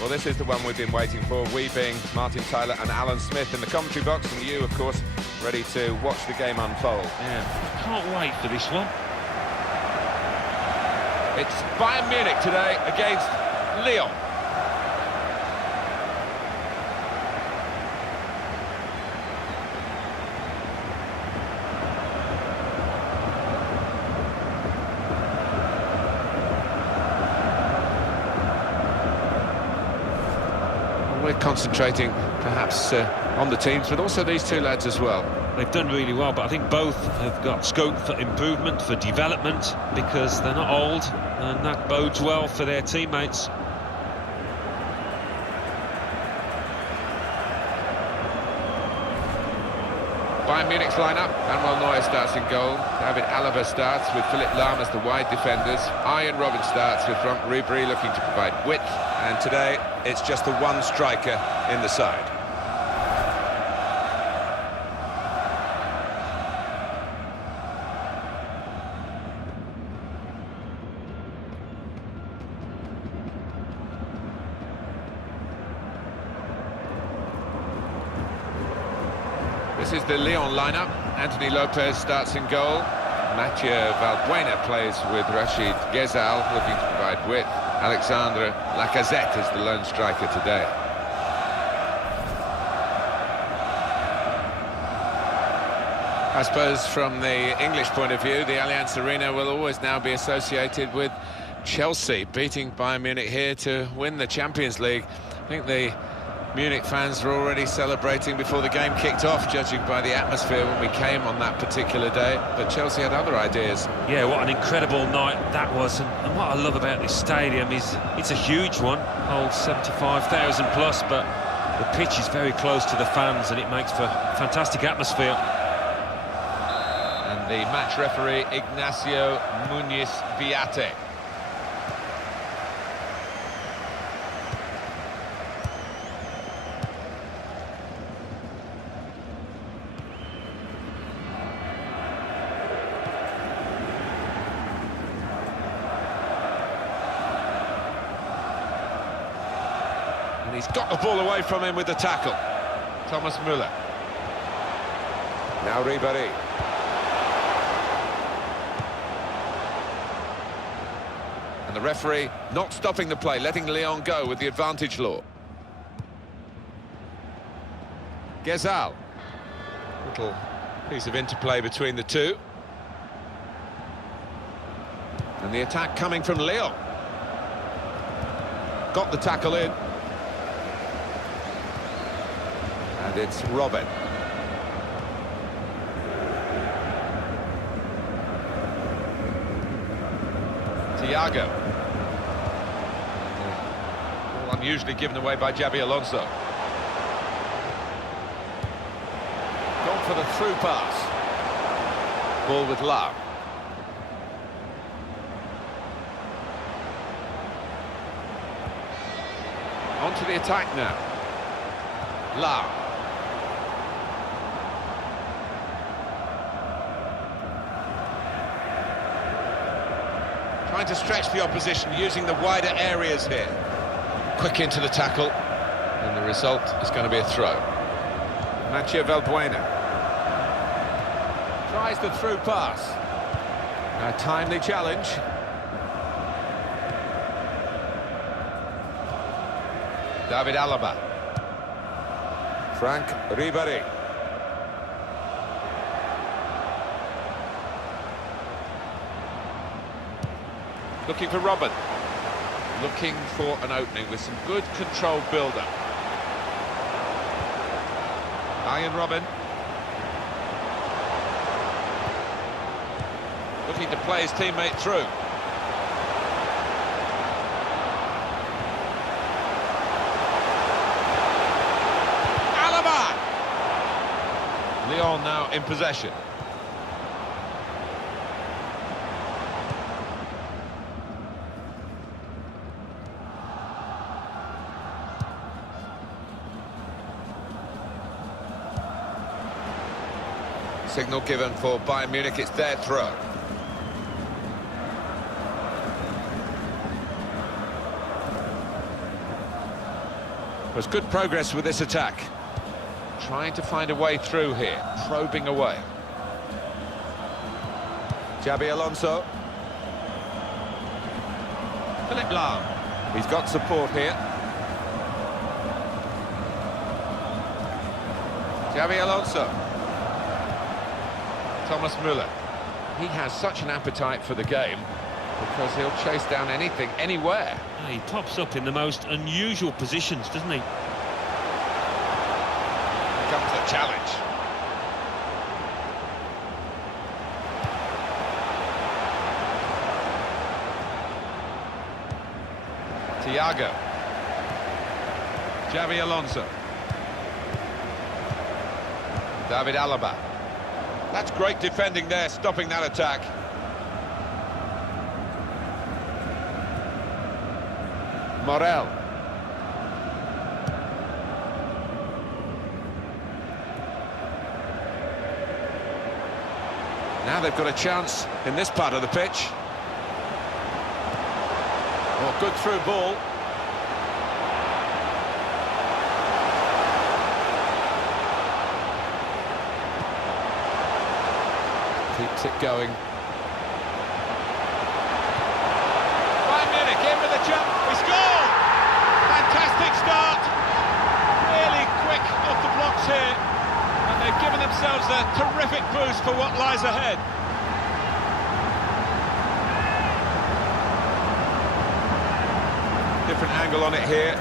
Well, this is the one we've been waiting for, we being Martin Tyler and Alan Smith in the commentary box, and you, of course, ready to watch the game unfold. Yeah, can't wait for this one. It's Bayern Munich today against Lyon. We're concentrating perhaps on the teams, but also these two lads as well. They've done really well, but I think both have got scope for improvement, for development, because they're not old, and that bodes well for their teammates. Bayern Munich's lineup: Manuel Neuer starts in goal, David Alaba starts with Philipp Lahm as the wide defenders, Arjen Robben starts with Frank Ribery looking to provide width, and today it's just the one striker in the side. This is the Lyon lineup. Anthony Lopez starts in goal. Mathieu Valbuena plays with Rachid Ghezal looking to provide width. Alexandre Lacazette is the lone striker today. I suppose from the English point of view, the Allianz Arena will always now be associated with Chelsea beating Bayern Munich here to win the Champions League. I think the Munich fans were already celebrating before the game kicked off, judging by the atmosphere when we came on that particular day. But Chelsea had other ideas. Yeah, what an incredible night that was. And what I love about this stadium is it's a huge one, holds 75,000 plus, but the pitch is very close to the fans and it makes for fantastic atmosphere. And the match referee, Ignacio Muniz Viate. And he's got the ball away from him with the tackle. Thomas Müller. Now Ribery. And the referee not stopping the play, letting Lyon go with the advantage law. Ghezal. Little piece of interplay between the two. And the attack coming from Lyon. Got the tackle in. And it's Robben. Thiago. All unusually given away by Xabi Alonso. Gone for the through pass. Ball with Lahm. On to the attack now. Lahm. Trying to stretch the opposition, using the wider areas here. Quick into the tackle, and the result is going to be a throw. Mathieu Valbuena. Tries the through pass. A timely challenge. David Alaba. Frank Ribery. Looking for Robben. Looking for an opening with some good controlled build-up. Arjen Robben. Looking to play his teammate through. Alaba! Lyon now in possession. Signal given for Bayern Munich, it's their throw. There's good progress with this attack. Trying to find a way through here, probing away. Xabi Alonso. Philipp Lahm. He's got support here. Xabi Alonso. Thomas Müller. He has such an appetite for the game because he'll chase down anything, anywhere. He pops up in the most unusual positions, doesn't he? Here comes the challenge. Thiago. Xabi Alonso. David Alaba. That's great defending there, stopping that attack. Morel. Now they've got a chance in this part of the pitch. Oh, good through ball. Keeps it going. Bayern Munich in with a jump. We score! Fantastic start. Really quick off the blocks here. And they've given themselves a terrific boost for what lies ahead. Different angle on it here.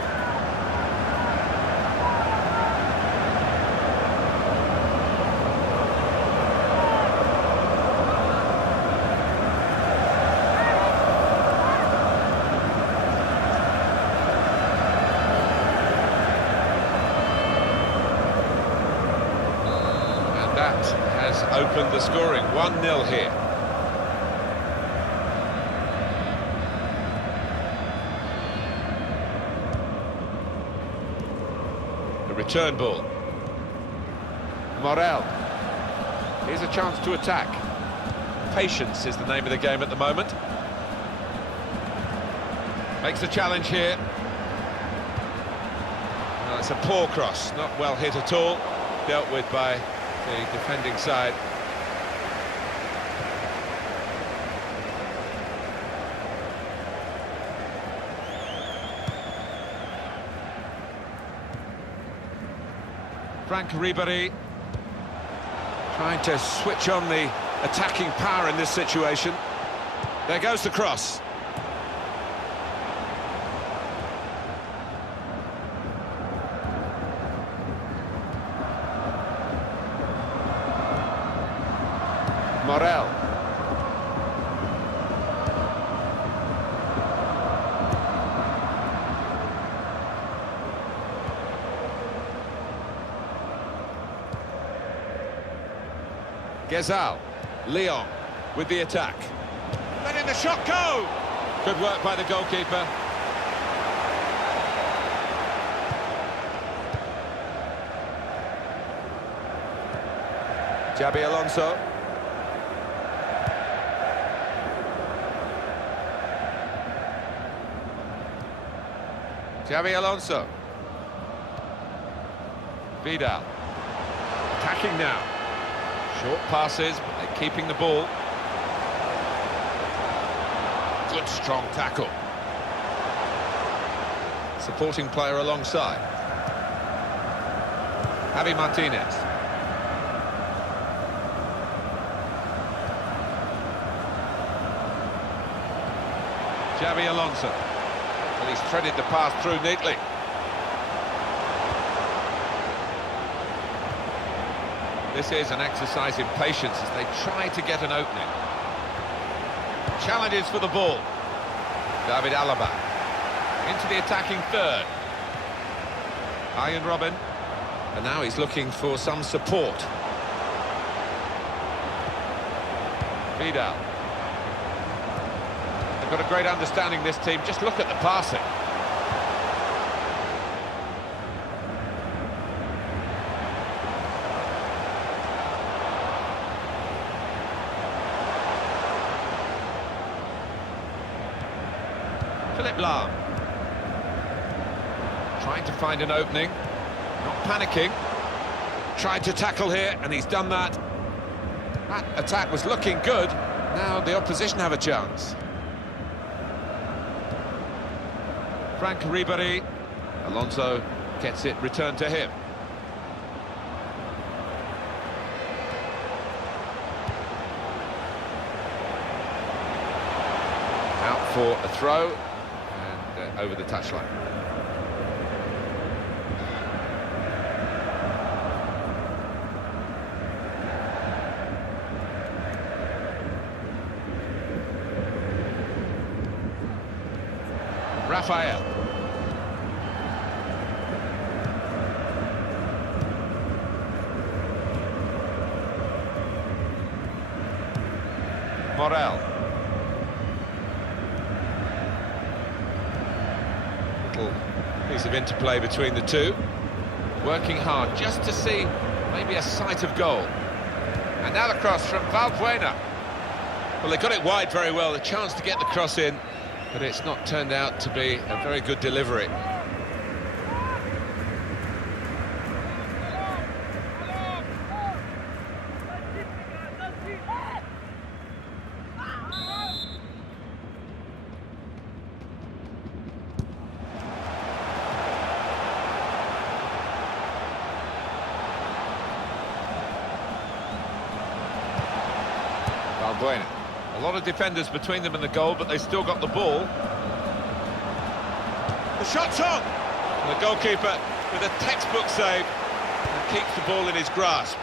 And that has opened the scoring. 1-0 here. Return ball. Morel. Here's a chance to attack. Patience is the name of the game at the moment. Makes a challenge here. Well, it's a poor cross, not well hit at all. Dealt with by the defending side. Frank Ribéry trying to switch on the attacking power in this situation. There goes the cross. Morel. Gezal, Lyon with the attack. Letting the shot go! Good work by the goalkeeper. Xabi Alonso. Xabi Alonso. Vidal. Attacking now. Short passes, but they're keeping the ball. Good strong tackle. Supporting player alongside. Javi Martinez. Xabi Alonso. Well, he's threaded the pass through neatly. This is an exercise in patience as they try to get an opening. Challenges for the ball. David Alaba into the attacking third. Ian Robin. And now he's looking for some support. Vidal. They've got a great understanding, this team. Just look at the passing. Philipp Lahm. Trying to find an opening, not panicking. Tried to tackle here, and he's done that. That attack was looking good. Now the opposition have a chance. Frank Ribéry. Alonso gets it returned to him. Out for a throw, and over the touchline. Rafael. Morel. Little piece of interplay between the two. Working hard just to see maybe a sight of goal. And now the cross from Valbuena. Well, they got it wide very well, the chance to get the cross in, but it's not turned out to be a very good delivery. Valbuena. A lot of defenders between them and the goal, but they still got the ball. The shot's on! And the goalkeeper with a textbook save and keeps the ball in his grasp.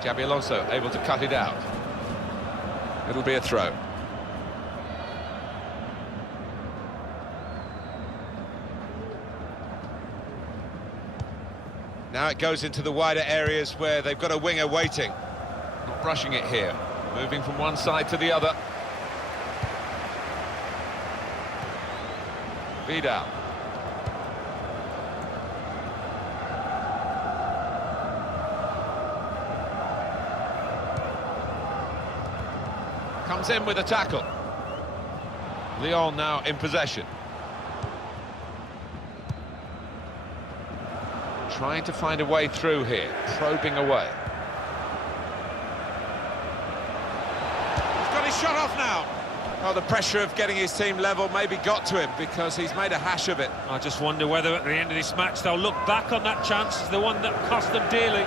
Xabi Alonso able to cut it out. It'll be a throw. Now it goes into the wider areas where they've got a winger waiting. Not rushing it here, moving from one side to the other. Vidal. Comes in with a tackle. Lyon now in possession. Trying to find a way through here, probing away. Shot off now. Oh, the pressure of getting his team level maybe got to him because he's made a hash of it. I just wonder whether at the end of this match they'll look back on that chance as the one that cost them dearly.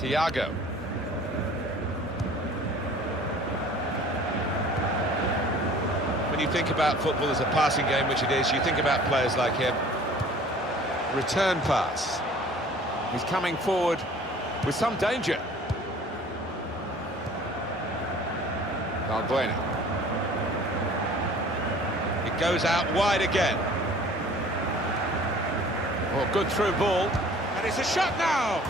Thiago. When you think about football as a passing game, which it is, you think about players like him. Return pass. He's coming forward with some danger. Valbuena. It goes out wide again. Oh, good through ball. And it's a shot now!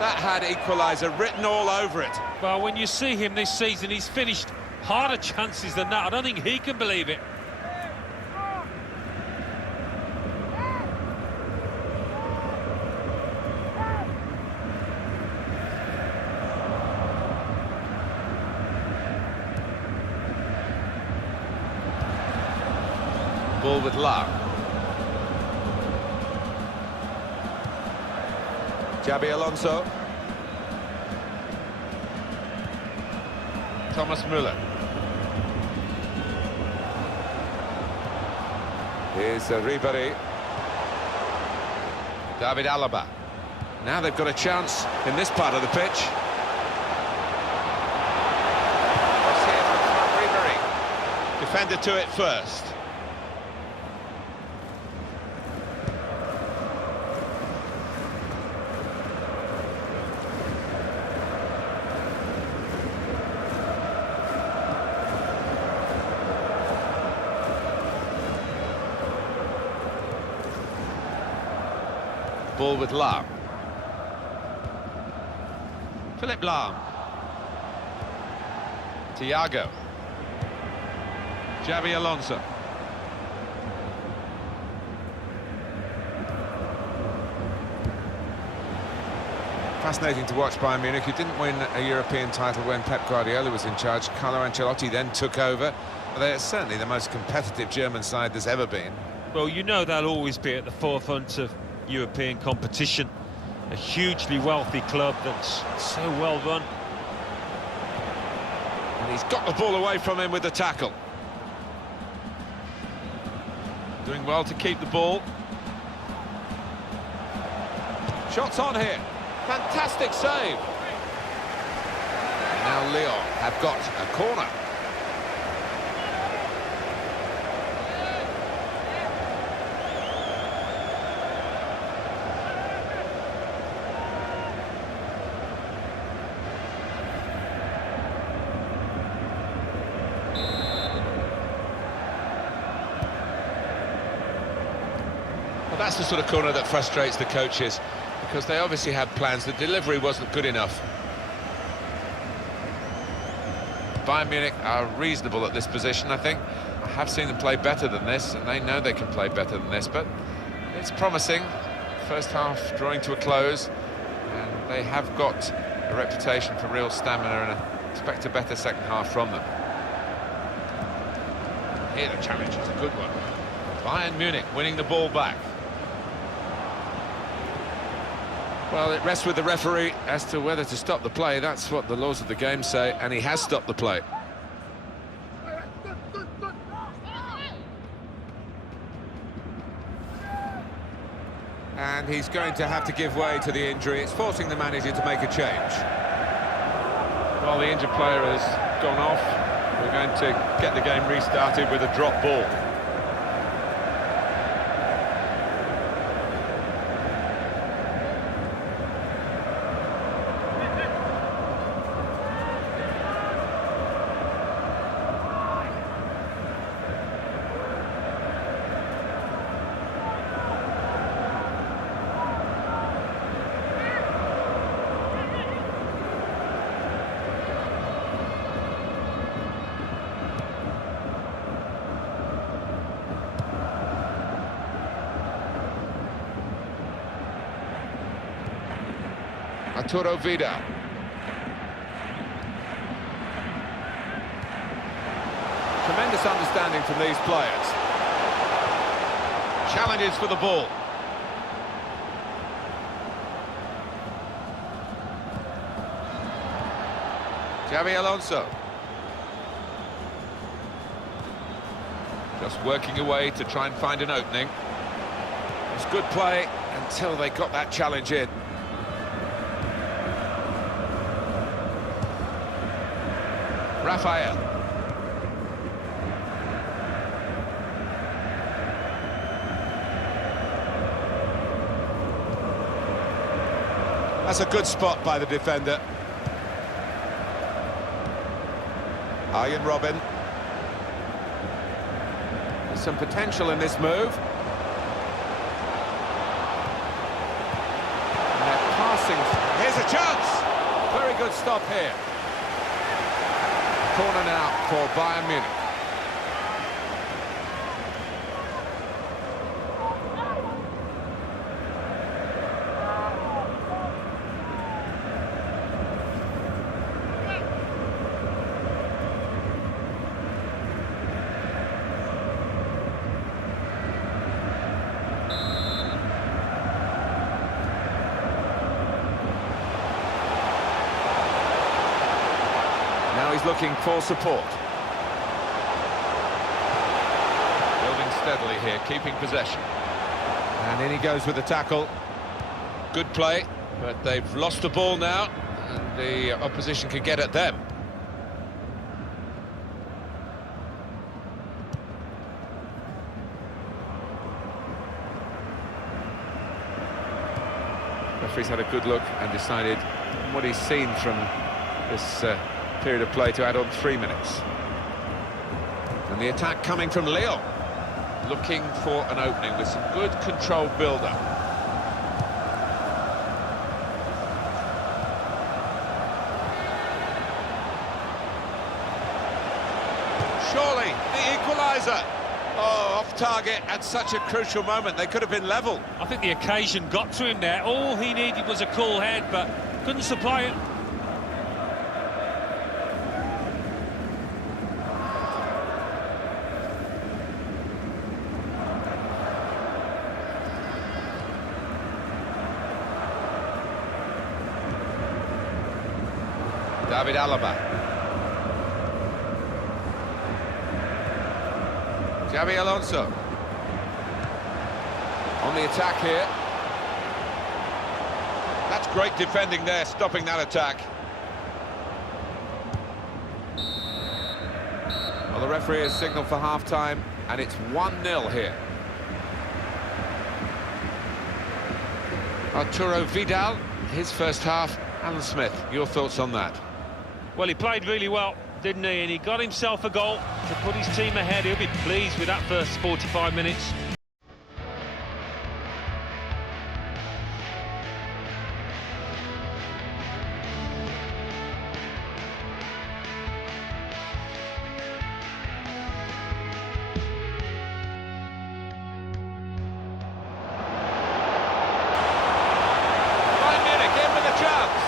That had equaliser written all over it. Well, when you see him this season, he's finished harder chances than that. I don't think he can believe it. Ball with Lyon. Xabi Alonso. Thomas Müller. Here's Ribéry. David Alaba. Now they've got a chance in this part of the pitch. Cross here from Ribéry. Defender to it first. Ball with Lyon. Philippe Lahm. Thiago. Xabi Alonso. Fascinating to watch Bayern Munich, who didn't win a European title when Pep Guardiola was in charge. Carlo Ancelotti then took over. They're certainly the most competitive German side there's ever been. Well, you know they'll always be at the forefront of European competition. A hugely wealthy club that's so well run. And he's got the ball away from him with the tackle. Doing well to keep the ball. Shots on here. Fantastic save. Now Lyon have got a corner. Well, that's the sort of corner that frustrates the coaches, because they obviously had plans. The delivery wasn't good enough. Bayern Munich are reasonable at this position, I think. I have seen them play better than this, and they know they can play better than this, but it's promising. First half drawing to a close, and they have got a reputation for real stamina, and I expect a better second half from them. Here the challenge is a good one. Bayern Munich winning the ball back. Well, it rests with the referee as to whether to stop the play. That's what the laws of the game say, and he has stopped the play. And he's going to have to give way to the injury. It's forcing the manager to make a change. Well, the injured player has gone off. We're going to get the game restarted with a drop ball. Arturo Vidal. Tremendous understanding from these players. Challenges for the ball. Xabi Alonso. Just working away to try and find an opening. It was good play until they got that challenge in. Rafael. That's a good spot by the defender. Arjen Robben. There's some potential in this move. And they're passing. Here's a chance. Very good stop here. Corner now for Bayern Munich. Now he's looking for support. Building steadily here, keeping possession. And in he goes with the tackle. Good play, but they've lost the ball now, and the opposition can get at them. Referee's had a good look and decided what he's seen from this period of play to add on 3 minutes. And the attack coming from Lyon, looking for an opening with some good controlled build-up. surely the equaliser. Oh, off target at such a crucial moment. They could have been level. I think the occasion got to him there. All he needed was a cool head, but couldn't supply it. David Alaba. Xabi Alonso. On the attack here. That's great defending there, stopping that attack. Well, the referee has signalled for half-time, and it's 1-0 here. Arturo Vidal, his first half. Alan Smith, your thoughts on that? Well, he played really well, didn't he? And he got himself a goal to put his team ahead. He'll be pleased with that first 45 minutes. Bayern Munich in with a chance.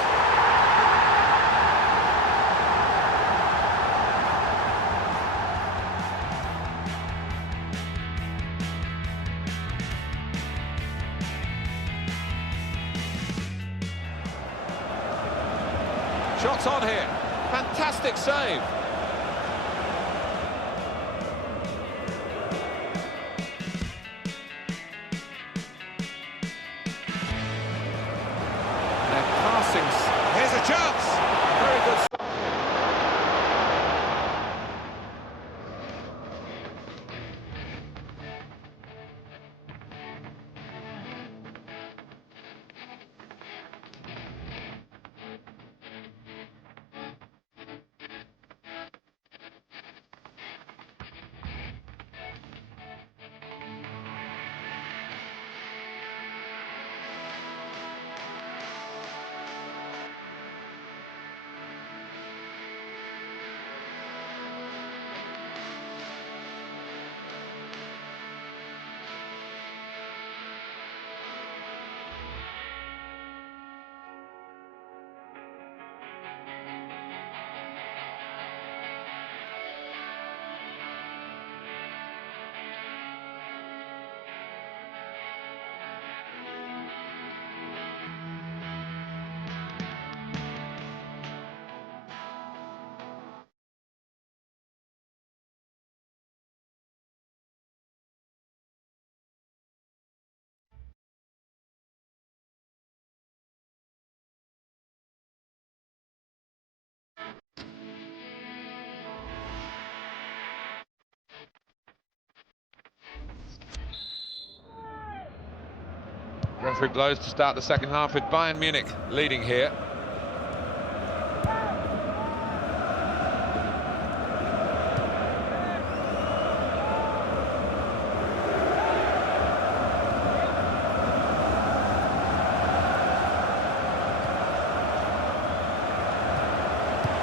Shots on here. Fantastic save. They're passing. Here's a chance. Very good. Referee blows to start the second half with Bayern Munich leading here.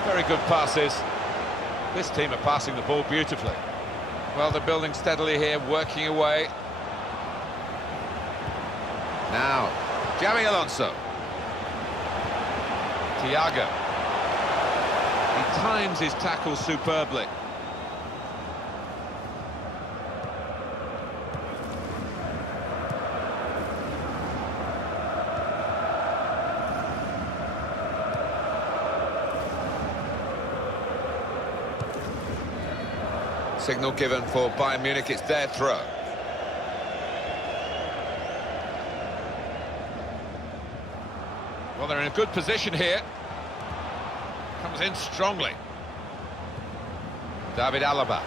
Very good passes. This team are passing the ball beautifully. Well, they're building steadily here, working away. Now, Xabi Alonso. Thiago. He times his tackles superbly. Signal given for Bayern Munich, it's their throw. Well, they're in a good position here. Comes in strongly. David Alaba.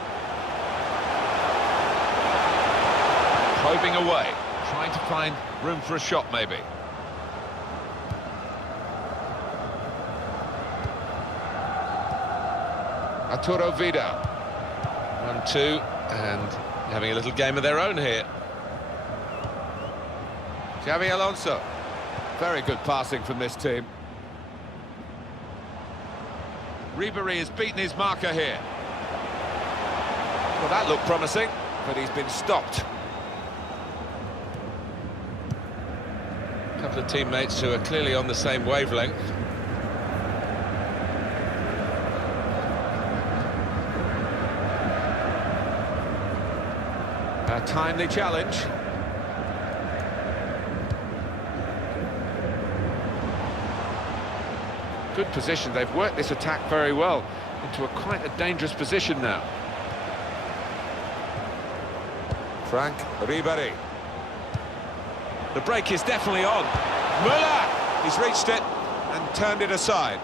Probing away, trying to find room for a shot maybe. Arturo Vidal. 1-2, and having a little game of their own here. Xabi Alonso. Very good passing from this team. Ribery has beaten his marker here. Well, that looked promising, but he's been stopped. A couple of teammates who are clearly on the same wavelength. A timely challenge. Good position. They've worked this attack very well into quite a dangerous position now. Frank Ribéry. The break is definitely on. Müller! He's reached it and turned it aside.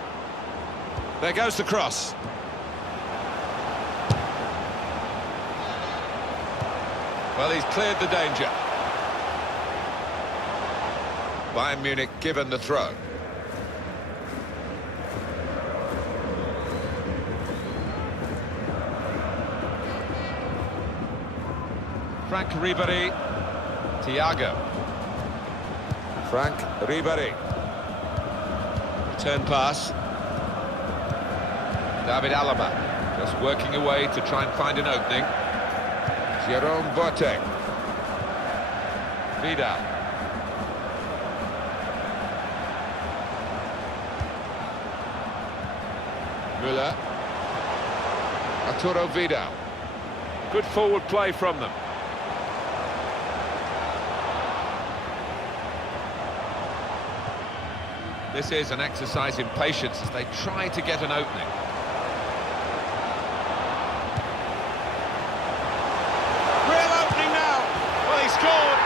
There goes the cross. Well, he's cleared the danger. Bayern Munich given the throw. Frank Ribéry, Thiago. Frank Ribéry. Return pass. David Alaba just working away to try and find an opening. Jerome Boateng. Vidal. Müller. Arturo Vidal. Good forward play from them. This is an exercise in patience as they try to get an opening. Real opening now. Well, he scored.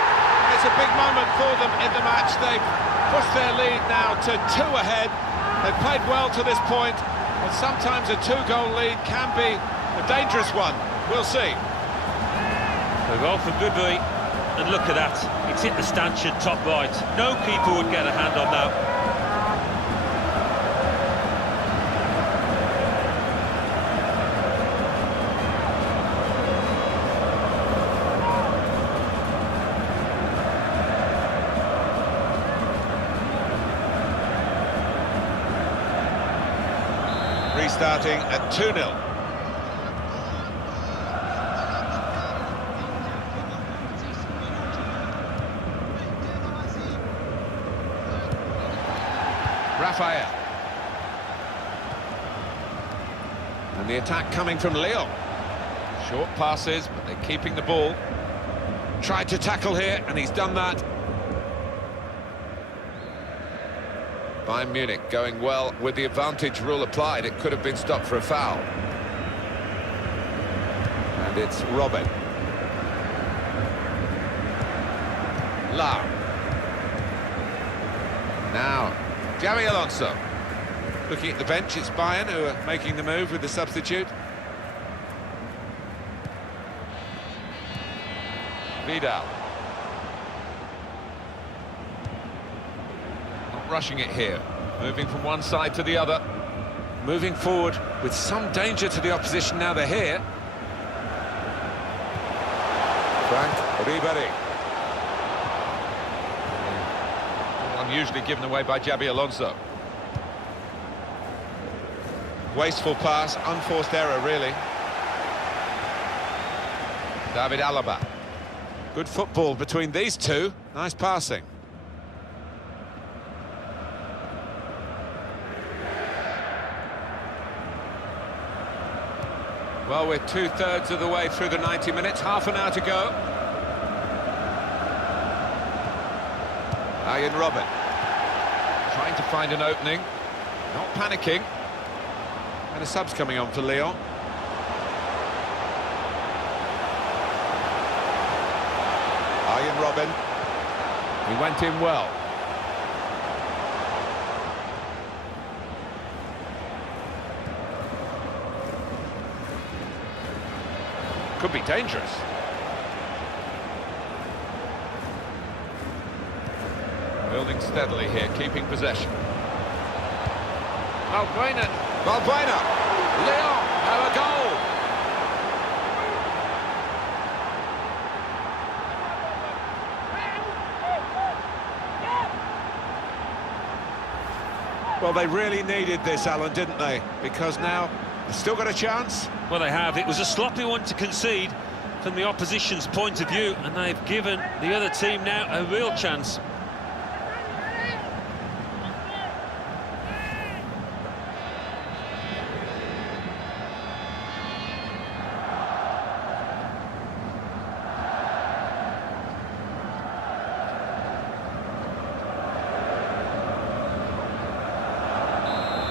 It's a big moment for them in the match. They've pushed their lead now to 2 ahead. They've played well to this point, but sometimes a 2-goal lead can be a dangerous one. We'll see. The goal from Ribéry, and look at that. It's hit the stanchion top right. No keeper would get a hand on that. Restarting at 2-0. Raphael. And the attack coming from Lyon. Short passes, but they're keeping the ball. Tried to tackle here, and he's done that. Bayern Munich going well with the advantage rule applied. It could have been stopped for a foul. And it's Robin. Lau. Now, Xabi Alonso. Looking at the bench, it's Bayern who are making the move with the substitute. Vidal. Rushing it here, moving from one side to the other, moving forward with some danger to the opposition now they're here. Frank Ribéry. Unusually given away by Xabi Alonso. Wasteful pass, unforced error really. David Alaba. Good football between these two, nice passing. Well, we're 2/3 of the way through the 90 minutes, half an hour to go. Arjen Robben. Trying to find an opening, not panicking. And a sub's coming on for Lyon. Arjen Robben. He went in well. Could be dangerous. Building steadily here, keeping possession. Valbuena. Lyon have a goal. Well, they really needed this, Alan, didn't they? Because now Still got a chance. Well, they have. It was a sloppy one to concede from the opposition's point of view, and they've given the other team now a real chance.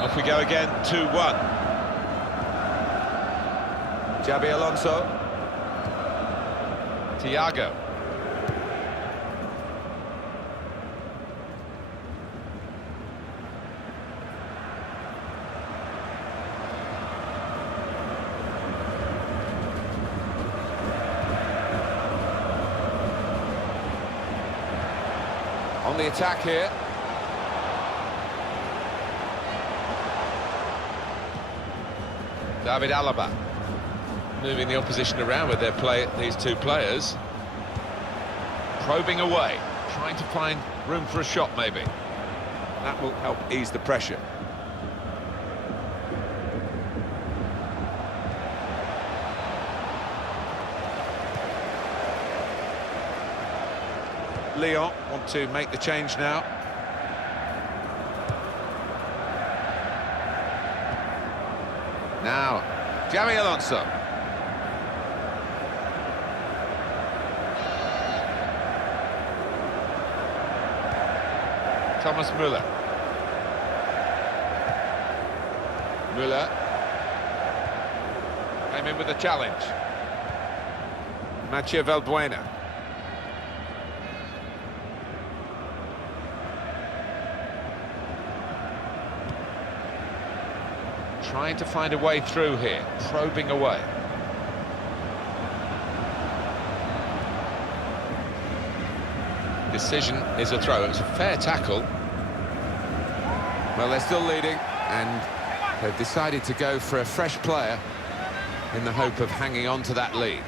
Off we go again, 2-1. Xabi Alonso. Thiago. On the attack here. David Alaba. Moving the opposition around with these two players. Probing away, trying to find room for a shot maybe. That will help ease the pressure. Lyon want to make the change now. Now, Xabi Alonso. Thomas Müller. Müller came in with a challenge. Mathieu Valbuena. Trying to find a way through here, probing away. Decision is a throw. It was a fair tackle. Well, they're still leading, and they've decided to go for a fresh player in the hope of hanging on to that lead.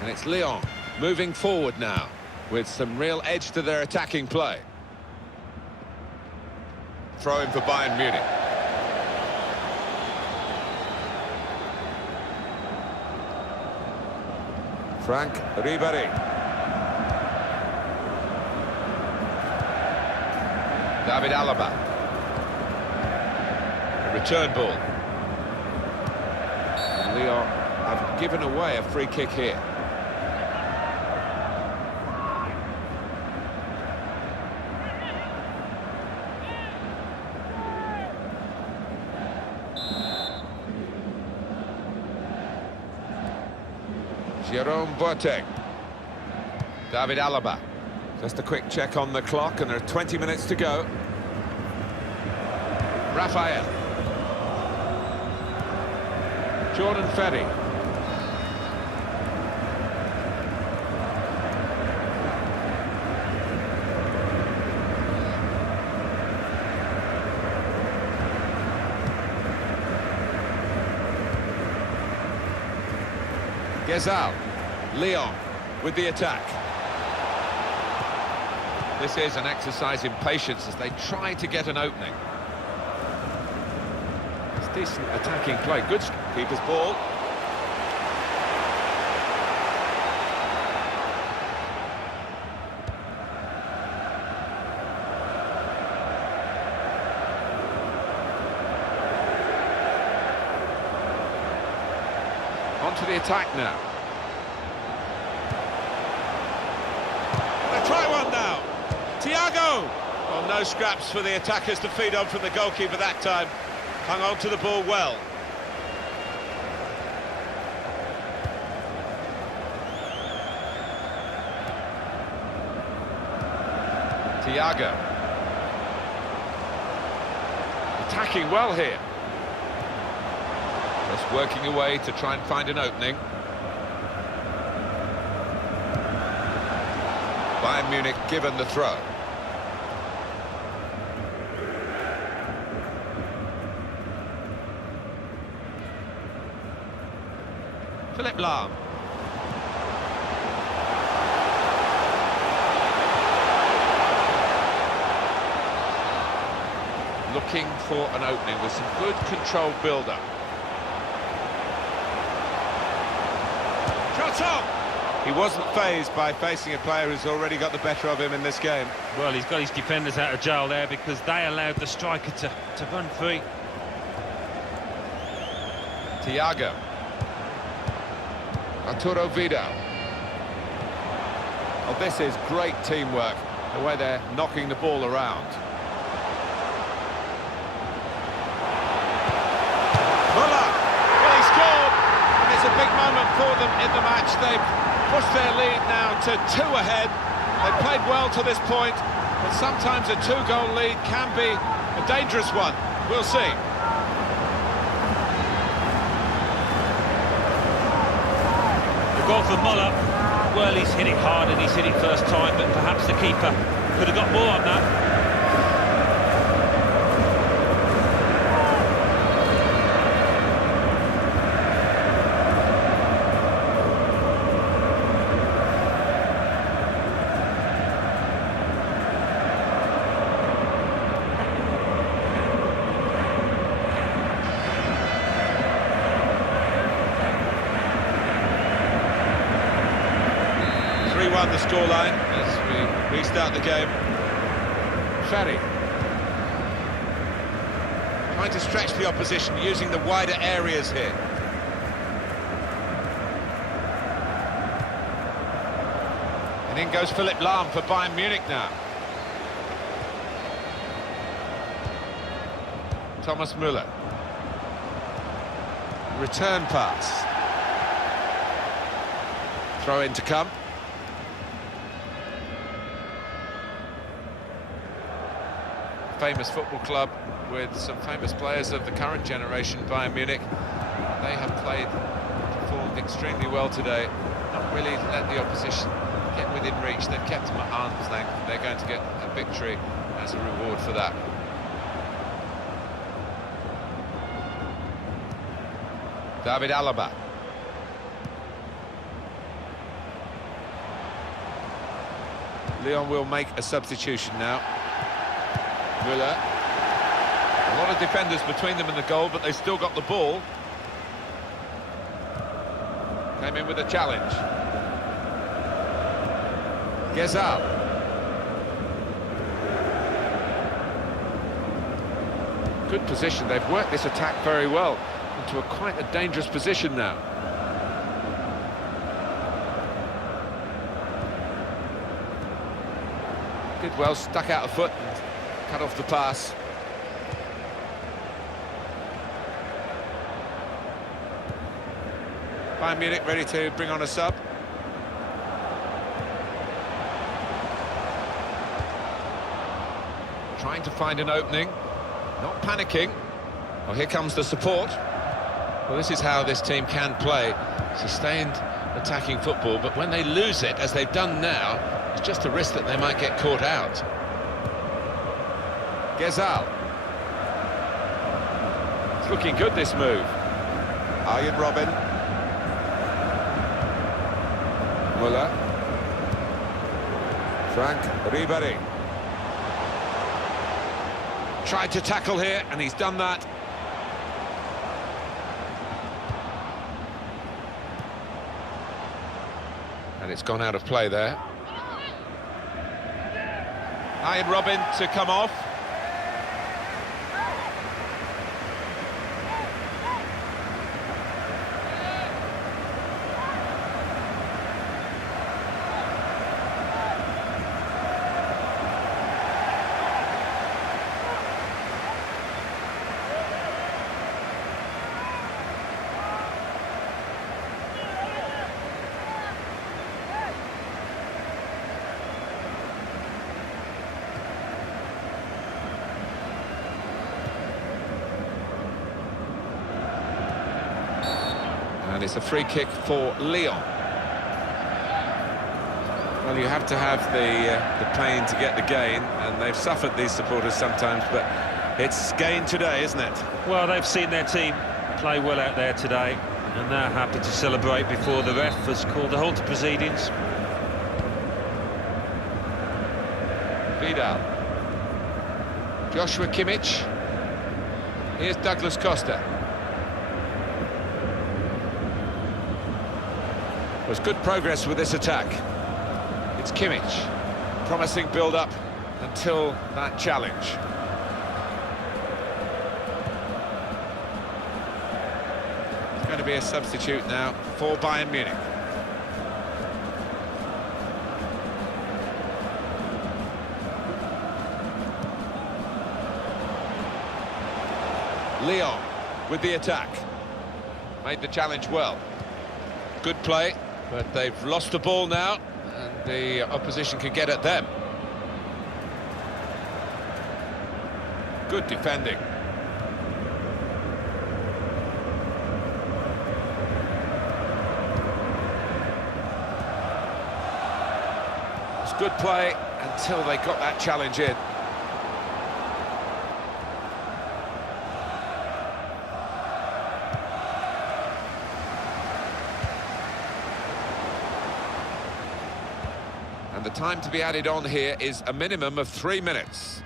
And it's Lyon moving forward now with some real edge to their attacking play. Throw in for Bayern Munich. Frank Ribéry. David Alaba. Return ball. And Lyon have given away a free kick here. Jerome Boateng. David Alaba. Just a quick check on the clock, and there are 20 minutes to go. Raphael. Jordan Ferry. Gezal. Lyon with the attack. This is an exercise in patience as they try to get an opening. It's decent attacking play. Good keeper's ball. On to the attack now. Try one now. Thiago. Well, no scraps for the attackers to feed on from the goalkeeper that time. Hung on to the ball well. Thiago. Attacking well here. Just working away to try and find an opening. Bayern Munich given the throw. Philipp Lahm. Looking for an opening with some good controlled build-up. Shot on! He wasn't fazed by facing a player who's already got the better of him in this game. Well, he's got his defenders out of jail there because they allowed the striker to run free. Thiago. Arturo Vidal. Oh, this is great teamwork, the way they're knocking the ball around. Muller! Well, he scored, and it's a big moment for them in the match. They've pushed their lead now to 2 ahead. They've played well to this point, but sometimes a 2-goal lead can be a dangerous one. We'll see. The goal for Muller, well, he's hit it hard and he's hit it first time, but perhaps the keeper could have got more on that. 3-1 the scoreline as we restart the game. Ferry. Trying to stretch the opposition, using the wider areas here. And in goes Philipp Lahm for Bayern Munich now. Thomas Müller. Return pass. Throw in to come. Famous football club with some famous players of the current generation, Bayern Munich. They have performed extremely well today. Not really let the opposition get within reach. They've kept them at arm's length. They're going to get a victory as a reward for that. David Alaba. Lyon will make a substitution now. Müller. A lot of defenders between them and the goal, but they still got the ball. Came in with a challenge. Gezal. Good position. They've worked this attack very well into quite a dangerous position now. Did well, stuck out a foot and cut off the pass. Bayern Munich ready to bring on a sub. Trying to find an opening, not panicking. Oh, here comes the support. Well, this is how this team can play. Sustained attacking football, but when they lose it, as they've done now, it's just a risk that they might get caught out. Gezal. It's looking good, this move. Arjen Robben. Müller. Frank Ribéry. Tried to tackle here, and he's done that. And it's gone out of play there. Arjen Robben to come off. And it's a free kick for Lyon. Well, you have to have the pain to get the gain, and they've suffered, these supporters, sometimes, but it's gain today, isn't it? Well, they've seen their team play well out there today, and they're happy to celebrate before the ref has called a halt to proceedings. Vidal. Joshua Kimmich. Here's Douglas Costa. There's good progress with this attack. It's Kimmich. Promising build-up until that challenge. It's going to be a substitute now for Bayern Munich. Lyon with the attack. Made the challenge well. Good play, but they've lost the ball now, and the opposition can get at them. Good defending. It's good play until they got that challenge in. And the time to be added on here is a minimum of 3 minutes.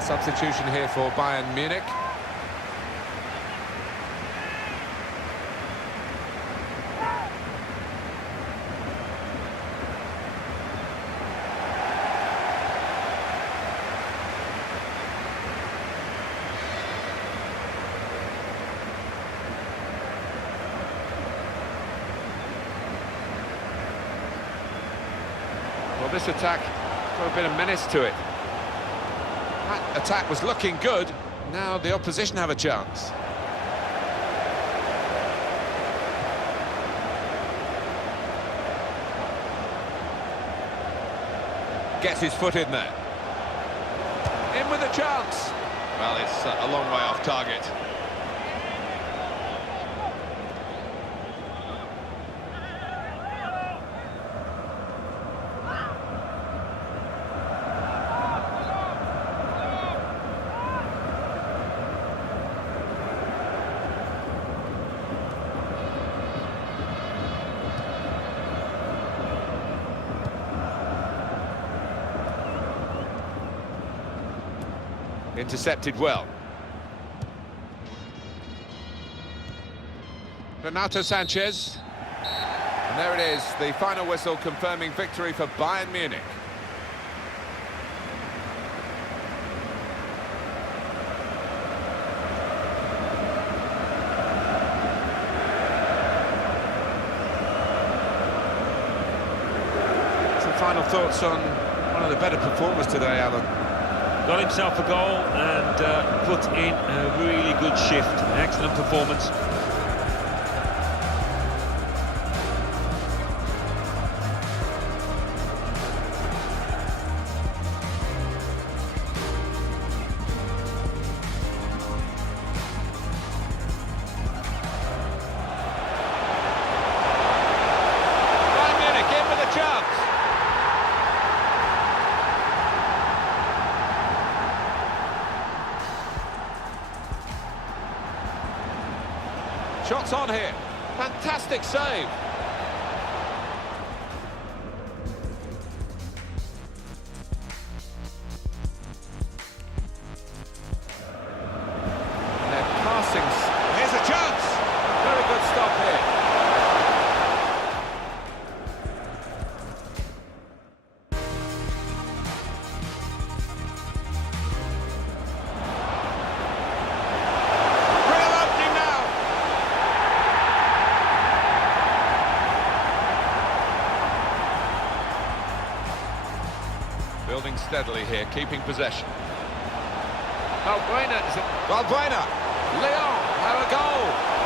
Substitution here for Bayern Munich. Well, this attack got a bit of menace to it. That attack was looking good. Now the opposition have a chance. Gets his foot in there. In with a chance. Well, it's a long way off target. Intercepted well. Renato Sanchez. And there it is, the final whistle confirming victory for Bayern Munich. Some final thoughts on one of the better performers today, Alan. Got himself a goal and put in a really good shift. Excellent performance. Bayern Munich in with a chance. Shots on here. Fantastic save. And they're passing. Here's a chance. Very good stop here. Real opening now. Building steadily here, keeping possession. Valbuena, Valbuena! Lyon have a goal!